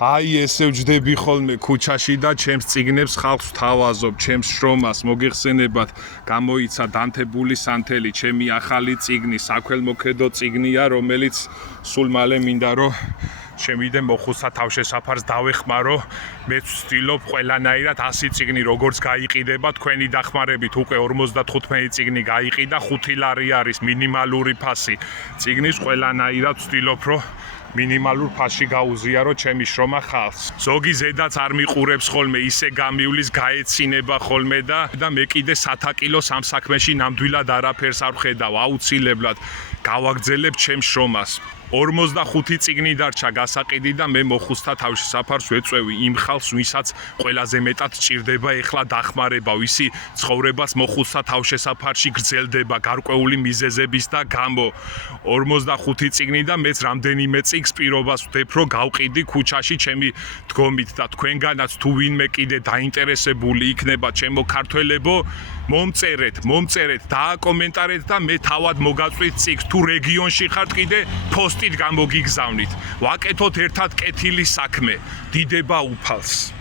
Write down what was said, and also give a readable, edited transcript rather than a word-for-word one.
აი ესე ვჯდები ხოლმე ქუჩაში და ჩემს წიგნებს ხალხს ვთავაზობ, ჩემს შრომას მოგიხსენებათ, გამოიცა დანთებული სანთელი, ჩემი ახალი წიგნი, საქველმოქმედო წიგნია, რომელიც სულ მალე მინდა რომ შემიდე მოხუცთა თავშესაფარს დავეხმარო. მეც ვცდილობ ყველანაირად 100 წიგნი როგორც გაიყიდება, თქვენი დახმარებით უკვე 55 წიგნი გაიყიდა, 5 ლარი არის მინიმალური ფასი. წიგნის ყველანაირად ვცდილობ რომ მინიმალურ ფასში გაუზიარო ჩემი შრომა ხალხს. ზოგი ზედაც არ მიყურებს ხოლმე, ისე გამივლის, გაეცინება ხოლმე და მე კიდე სათაკილოს ამ საქმეში ნამდვილად არაფერს არ ვხედავ, აუცილებლად გავაგრძელებ ჩემს შრომას. 45 წიგნი დარჩა გასაყიდი და მე მოხუცთა თავშესაფარს ვეწვევი იმ ხალხს, ვისაც ყველაზე მეტად სჭირდება ეხლა დახმარება, ვისი ცხოვრებას მოხუცთა თავშესაფარში გრძელდება გარკვეული მიზეზების და გამო. 45 წიგნი და მეც რამდენიმე წიგნს პირობას ვდებ, რომ გავყიდი ქუჩაში ჩემი დგომით და თქვენგანაც თუ ვინმე კიდე დაინტერესებული იქნება ჩემო ქართველებო, მომწერეთ, დააკომენტარეთ და მე თავად მოგაწვით წიგნს. თუ რეგიონში ხართ კიდე პოსტით გამოგიგზავნით. ვაკეთოთ ერთად კეთილი საქმე. დიდება უფალს.